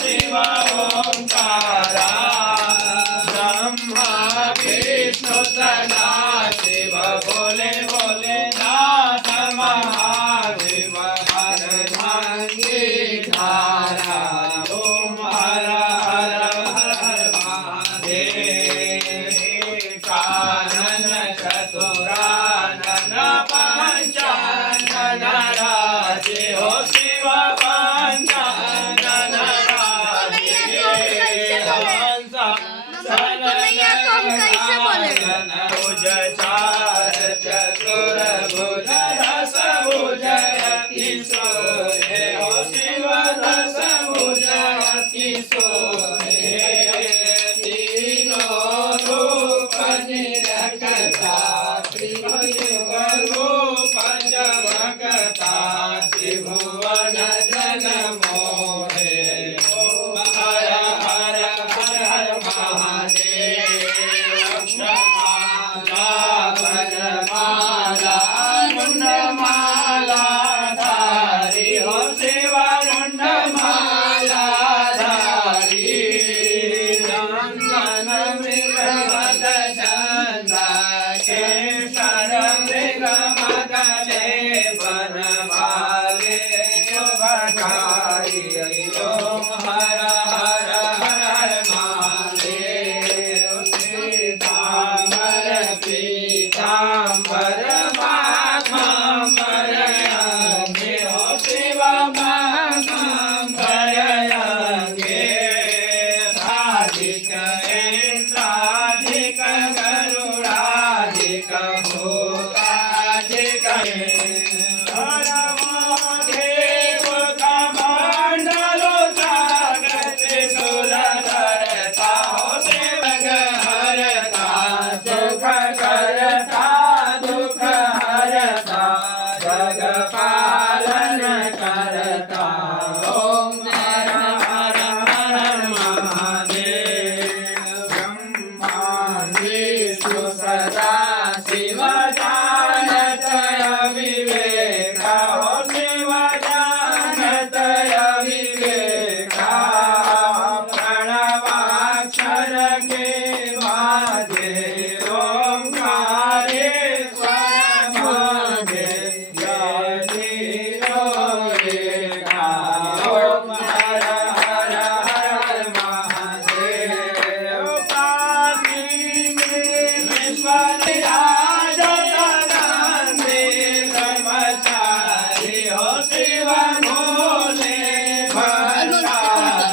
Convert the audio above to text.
शिव ओंकारा ब्रह्मा विष्णु सदा शिव बोले बोले नाथ महादेव हर भांगी धारा ओम हर हर हर महादेव कानन चतुरानन पंचानन राजे हो शिव पंचानन राजे भुज चार चतुर्भुज दस भुज अति सोहे हो शिव दस भुज अति सोहे तीनों रूप निरखता त्रिभुव जगता त्रिभुवन जन मोहे ओम हर हर हर हर महादेव अक्षमाला वनमाला मुंडमाला धारी हो शिव मुंडमाला धारी चंदन मृगमद चंदा केशर मृगमद लेपन भाले शुभकारी ओम हर हर हर हर महादेव श्रीतांबर पीतांबर माघांबर अंगे हो शिव माघांबर अंगे साधिक इंद्राधिक गरुडाधिक भूताधिक परमदेव कमंडलो जागृत सुरधरता हो शिव हरता सुख करता दुख हरता जग पालन करता ओम हर हर हर महादेव ब्रह्मा विष्णु सदा शिव जानत अविवेका हो शिव जानत अविवेका प्रणवाक्षर के वादे ओंकारेश्वर माधे जय एका ओम हर हर हर महादेव ब्रह्मचारी हो शिव भोले